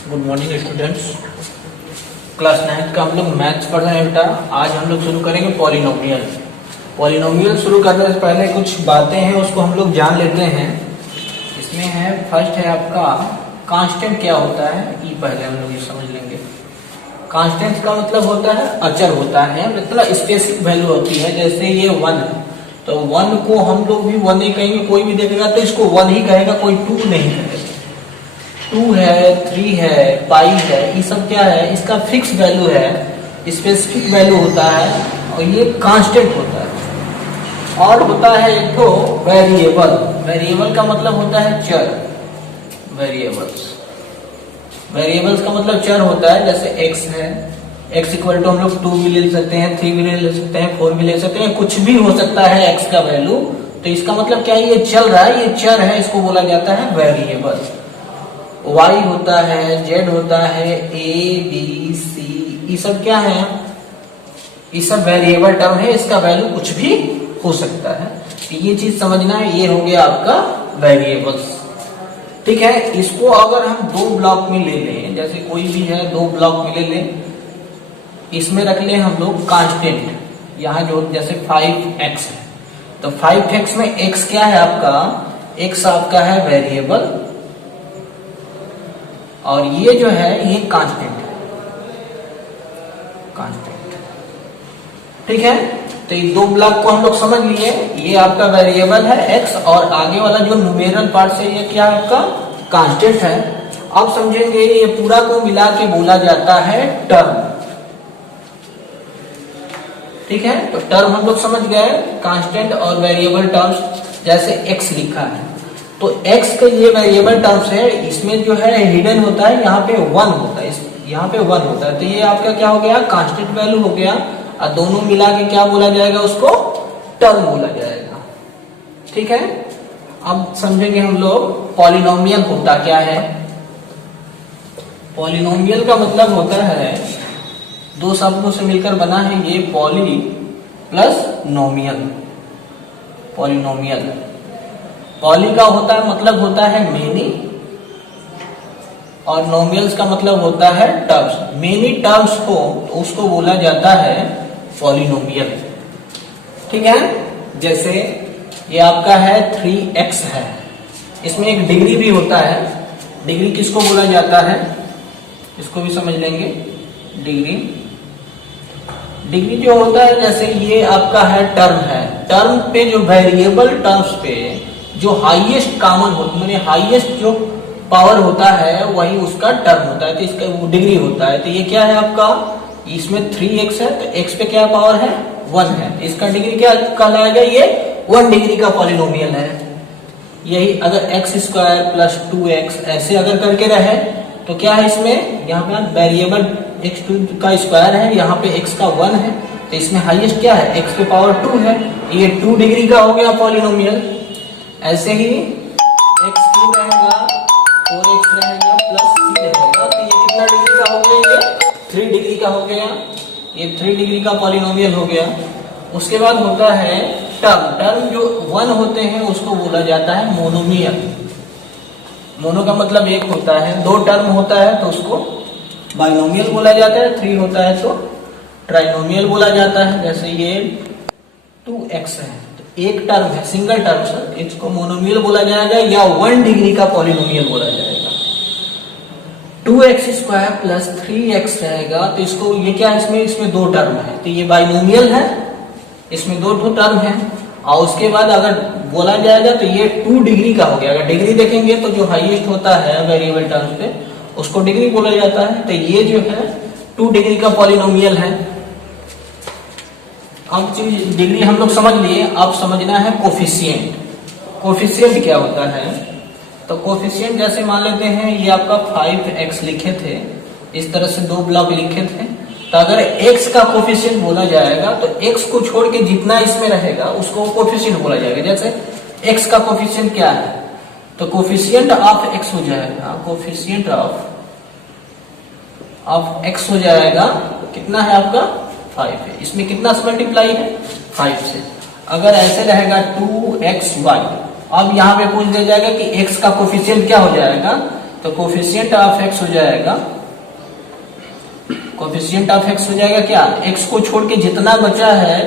Good morning students. Class 9 का हम लोग मैथ्स पढ़ रहे हैं बेटा। आज हम लोग शुरू करेंगे पॉलिनोमियल। पॉलिनोमियल शुरू करने से पहले कुछ बातें हैं उसको हम लोग जान लेते हैं। इसमें है फर्स्ट है आपका कांस्टेंट क्या होता है, ये पहले हम लोग ये समझ लेंगे। कांस्टेंट का मतलब होता है अचर होता है, मतलब स्पेसिफिक वैल्यू होती है। जैसे ये 1 है तो 1 को हम लोग भी 1 ही कहेंगे, कोई भी देखेगा तो इसको 1 ही कहेगा, कोई 2 नहीं कहेगा। 2 है, 3 है, पाई है, ये सब क्या है, इसका फिक्स वैल्यू है, स्पेसिफिक वैल्यू होता है और ये कांस्टेंट होता है। और होता है एक तो वेरिएबल। वेरिएबल का मतलब होता है चर। वेरिएबल्स का मतलब चर होता है। जैसे x है, x इक्वल टू हम लोग 2 भी ले सकते हैं, 3 भी ले सकते हैं, 4 भी ले सकते हैं, कुछ भी हो सकता है x का वैल्यू। तो इसका मतलब क्या है, ये चल रहा है, ये चर है, इसको बोला जाता है वेरिएबल। y होता है, z होता है, a b c, ये सब क्या है, ये सब वेरिएबल टर्म है, इसका वैल्यू कुछ भी हो सकता है। ये चीज समझना है। ये हो गया आपका वेरिएबल्स, ठीक है। इसको अगर हम 2 ब्लॉक में ले लें, जैसे कोई भी है 2 ब्लॉक में ले लें, इसमें रख लें हम लोग कांस्टेंट। यहाँ जो जैसे 5x है तो 5x में x क्या है आपका, x आपका है वेरिएबल और ये जो है ये कांस्टेंट है, ठीक है। तो ये 2 ब्लॉक को हम लोग समझ लिए। ये आपका वेरिएबल है x और आगे वाला जो न्यूमेरल पार्ट से ये क्या है आपका कांस्टेंट है। अब समझेंगे ये पूरा को मिला के बोला जाता है टर्म, ठीक है। तो टर्म हम लोग समझ गए, कांस्टेंट और वेरिएबल टर्म्स। जैसे x लिखा है तो x का ये वेरिएबल टर्म्स है, इसमें जो है हिडन होता है, यहाँ पे 1 होता है, यहाँ पे 1 होता है। तो ये आपका क्या हो गया, कांस्टेंट वैल्यू हो गया और दोनों मिला के क्या बोला जाएगा, उसको टर्म बोला जाएगा, ठीक है। अब समझेंगे हम लोग पॉलिनोमियल होता क्या है। पॉलिनोमियल का मतलब होता है 2 शब्दों से मिलकर बना है ये, पॉली प्लस नोमियल। पॉलिनोमियल, पॉली का होता है मतलब होता है मेनी और नोमियल्स का मतलब होता है टर्म्स। मेनी टर्म्स हो तो उसको बोला जाता है पॉलिनोमियल, ठीक है। जैसे ये आपका है 3x है, इसमें एक डिग्री भी होता है। डिग्री किसको बोला जाता है, इसको भी समझ लेंगे। डिग्री जो होता है, जैसे ये आपका है टर्म है, टर्म पे जो वेरिएबल टर्म्स पे जो हाईएस्ट कॉमन होता है, माने हाईएस्ट जो पावर होता है वही उसका टर्म होता है, तो इसका वो डिग्री होता है। तो ये क्या है आपका, इसमें 3x है तो x पे क्या पावर है, 1 है, इसका डिग्री क्या कहलाएगा, ये 1 डिग्री का पॉलिनोमियल है। यही अगर x² प्लस 2x ऐसे अगर करके रहे तो क्या है, इसमें यहाँ पे वेरिएबल x2 का स्क्वायर है, यहाँ पे x का 1 है, तो इसमें हाईएस्ट क्या है, x पे पावर 2 है, ये 2 डिग्री का हो गया पॉलिनोमियल। ऐसे ही x3 रहेगा, 4x रहेगा प्लस c रहेगा, तो ये कितना डिग्री का हो गया, ये 3 डिग्री का हो गया, ये 3 डिग्री का पॉलिनोमियल हो गया। उसके बाद होता है टर्म। टर्म जो 1 होते हैं उसको बोला जाता है मोनोमियल। मोनो का मतलब एक होता है, 2 टर्म होता है तो उसको बाइनोमियल बोला जाता है, 3 होता है तो ट्राइनोमियल बोला जाता है। जैसे ये 2x है तो एक टर्म है, सिंगल टर्म सर, इसको मोनोमियल बोला जाएगा या 1 डिग्री का पॉलिनोमियल बोला जाएगा। 2x² प्लस 3x रहेगा तो इसको ये क्या है, इसमें 2 टर्म है तो ये बाइनोमियल है, इसमें 2 टर्म है। और उसके बाद अगर बोला जाएगा तो ये 2 डिग्री का हो गया। अगर डिग्री देखेंगे तो जो हाईएस्ट होता है वेरिएबल टर्म्स पे उसको डिग्री बोला जाता है, तो ये जो है 2 डिग्री का पॉलिनोमियल है। अब चीज डिग्री हम लोग समझ लिए, अब समझना है कोफिशिएंट। कोफिशिएंट क्या होता है, तो कोफिशिएंट जैसे मान लेते हैं ये आपका 5x लिखे थे, इस तरह से 2 ब्लॉक लिखे थे, तो अगर x का कोफिशिएंट बोला जाएगा तो x को छोड़ के जितना इसमें रहेगा उसको कोफिशिएंट बोला जाएगा। जैसे x का कोफिशिएंट क्या है, तो कोफिशिएंट ऑफ x हो जाएगा, कोफिशिएंट ऑफ x हो जाएगा, कितना है आपका 5 है, इसमें कितना से मल्टीप्लाई है 5 से। अगर ऐसे रहेगा 2xy, अब यहाँ पे पूछ दिया जाएगा कि x का कोफिशिएंट क्या हो जाएगा, तो कोफिशिएंट ऑफ एक्स हो जाएगा, कोफिशिएंट ऑफ एक्स हो जाएगा क्या, एक्स को छोड़ के जितना बचा है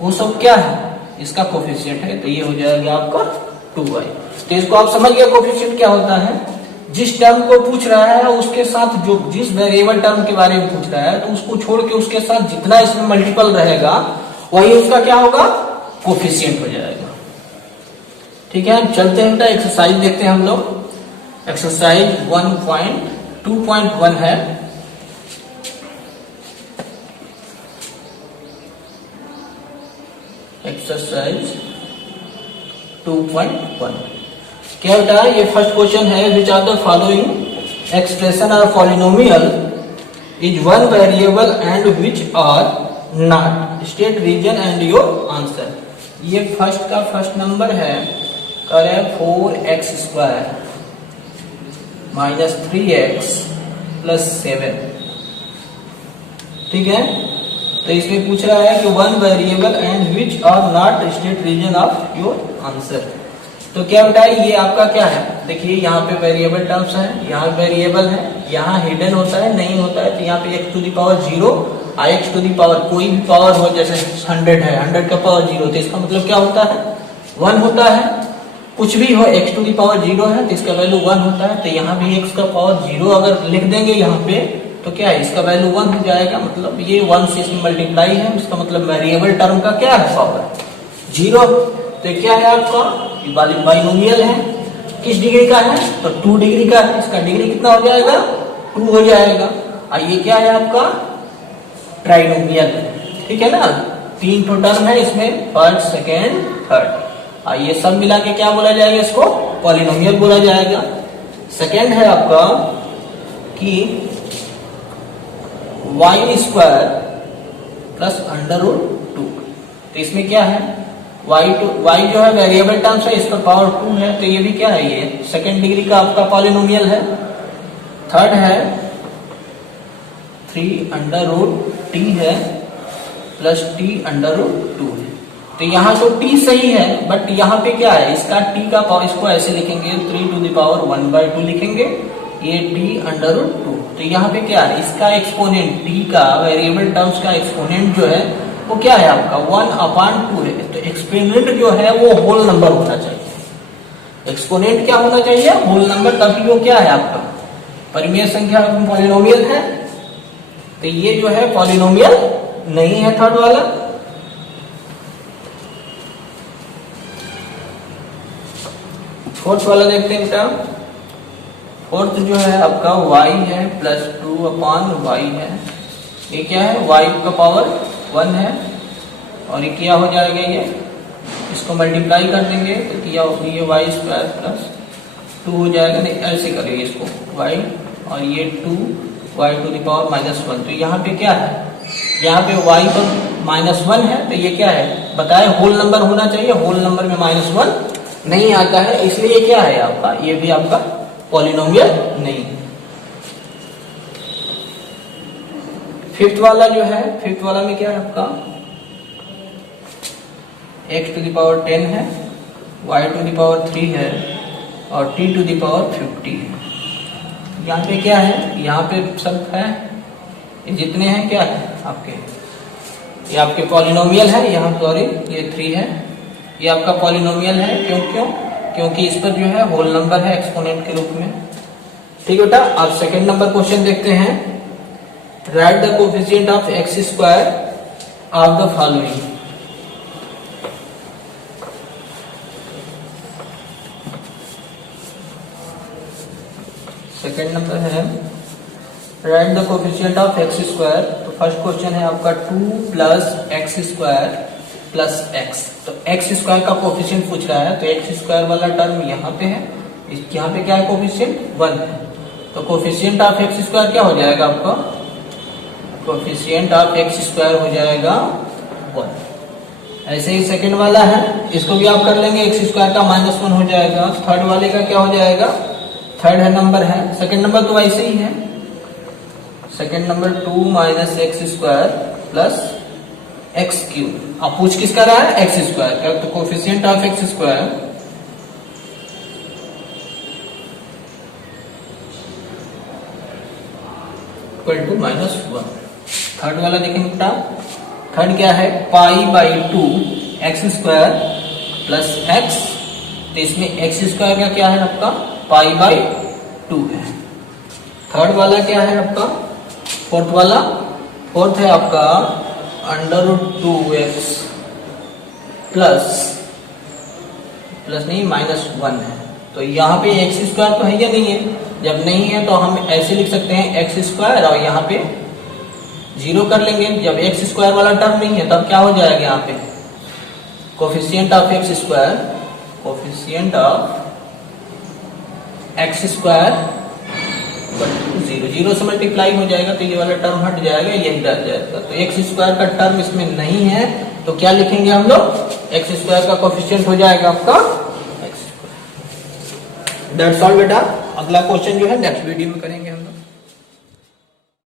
वो सब क्या है, इसका कोफिशिएंट है। तो ये हो जाएगा आपका 2y। तो इसको आप समझ गए कोफिशिएंट क्या होता है। जिस टर्म को पूछ रहा है उसके साथ जो जिस वेरिएबल टर्म के बारे में पूछ रहा है तो उसको छोड़ के उसके साथ जितना इसमें मल्टीपल रहेगा वही उसका क्या होगा, कोफिशिएंट हो जाएगा। ठीक है, चलते हैं बेटा एक्सरसाइज देखते हैं हम लोग। एक्सरसाइज 1.2.1 है। एक्सरसाइज 2.1 क्या बेटा, ये फर्स्ट क्वेश्चन है, which are the following expression are polynomial is one variable and which are not, state reason and your answer. ये फर्स्ट का फर्स्ट नंबर है, करे 4x² माइनस 3x प्लस 7। ठीक है, तो इसमें पूछ रहा है कि one variable and which are not, state reason of your answer. तो क्या बताए, ये आपका क्या है, देखिए यहाँ पे वेरिएबल टर्म्स है, यहाँ वेरिएबल है, यहाँ हिडन होता है नहीं होता है, तो यहाँ पे x to the power 0 x to the power कोई भी पावर हो, जैसे 100 है, 100 का पावर 0, तो इसका मतलब क्या होता है, 1 होता है। कुछ भी हो x टू दी पावर 0 है तो इसका वैल्यू 1 होता है। तो यहाँ भी x का पावर 0 अगर लिख देंगे यहाँ पे तो क्या है, इसका वैल्यू 1 हो जाएगा। मतलब ये 1 से इसमें मल्टीप्लाई है, इसका मतलब वेरिएबल टर्म का क्या है, पावर 0। तो क्या है आपका, बाइनोमियल है, किस डिग्री का है, तो 2 डिग्री का है, इसका डिग्री कितना हो जाएगा, 2 हो जाएगा। और ये क्या है आपका, ट्राइनोमियल। ठीक है ना, 3 टर्म है इसमें, फर्स्ट सेकेंड थर्ड, और ये सब मिला के क्या बोला जाएगा, इसको पॉलिनोमियल बोला जाएगा। सेकेंड है आपका कि y² प्लस √2। तो इसमें क्या है, y जो है वेरिएबल टर्म्स है, इसका पावर 2 है, तो ये भी क्या है, ये सेकेंड डिग्री का आपका पॉलिनोमियल है। थर्ड है 3√t है प्लस t√2 है। तो यहाँ तो t सही है, बट यहाँ पे क्या है, इसका t का पावर, इसको ऐसे लिखेंगे 3 टू द पावर 1/2 लिखेंगे, ये t√2। तो यहाँ पे क्या है, इसका एक्सपोनेंट t का वेरिएबल टर्म्स का एक्सपोनेंट जो है वो क्या है आपका 1/2 है। तो एक्सपोनेंट जो है वो होल नंबर होना चाहिए। एक्सपोनेंट क्या होना चाहिए, होल नंबर, तभी वो क्या है आपका परिमेय संख्या, पॉलिनोमियल है। तो ये जो है पॉलिनोमियल नहीं है, थर्ड वाला। फोर्थ वाला देखते हैं बेटा। फोर्थ जो है आपका y है प्लस 2/y है। ये क्या है, y का पावर 1 है, और ये क्या हो जाएगा, ये इसको मल्टीप्लाई कर देंगे तो क्या होगी, ये y² प्लस 2 हो जाएगा। नहीं, ऐसे करेंगे इसको y, और ये 2y टू द पावर -1। तो यहाँ पे क्या है, यहाँ पे y पर -1 है, तो ये क्या है बताए, होल नंबर होना चाहिए, होल नंबर में -1 नहीं आता है, इसलिए क्या है आपका, ये भी आपका पॉलिनोमियल नहीं। फिफ्थ वाला जो है, फिफ्थ वाला में क्या है आपका, x टू द पावर 10 है, y टू द पावर 3 है, और t टू द पावर 50 है। यहाँ पे क्या है, यहाँ पे सब है, ये जितने हैं क्या है आपके, ये आपके पॉलिनोमियल है। यहाँ सॉरी ये 3 है, ये आपका पॉलिनोमियल है। क्योंकि इस पर जो है होल नंबर है एक्सपोनेंट के रूप में। ठीक है बेटा, अब सेकंड नंबर क्वेश्चन देखते हैं। Write the coefficient of x² of the following. Second number है write the coefficient of x²। तो फर्स्ट क्वेश्चन है आपका 2 + x² प्लस x। तो x² का कोफिशिएंट पूछ रहा है, तो x² वाला टर्म यहाँ पे है, यहाँ पे क्या है, कोफिशिएंट 1 है। तो कोफिशिएंट ऑफ x² क्या हो जाएगा आपका, कोफिशिएंट ऑफ x² हो जाएगा 1। ऐसे ही सेकंड वाला है, इसको भी आप कर लेंगे, x² का -1 हो जाएगा। थर्ड वाले का क्या हो जाएगा, थर्ड है नंबर है, सेकंड नंबर तो वैसे ही है, second number 2 - x² plus x³। आप पूछ किसका रहा है, x² का। तो coefficient of x² equal to -1। Third वाला देखेंगे बेटा, थर्ड क्या है, π/2 x² प्लस x, तो इसमें x² का क्या है आपका π/2 है। थर्ड वाला क्या है आपका, फोर्थ वाला, फोर्थ है आपका √2x प्लस नहीं -1 है। तो यहाँ पे x² तो है या नहीं है, जब नहीं है तो हम ऐसे लिख सकते हैं x² और यहाँ पे 0 कर लेंगे। जब x² वाला टर्म नहीं है तब क्या हो जाएगा, यहाँ पे कोफिशिएंट ऑफ x² 0 से मल्टीप्लाई हो जाएगा, तो ये वाला टर्म हट जाएगा, यही रह जाएगा। तो x² का टर्म इसमें नहीं है, तो क्या लिखेंगे हम लोग, x² का कोफिशिएंट हो जाएगा आपका x²। दैट्स ऑल बेटा। अगला क्वेश्चन जो है नेक्स्ट वीडियो में करेंगे हम लोग।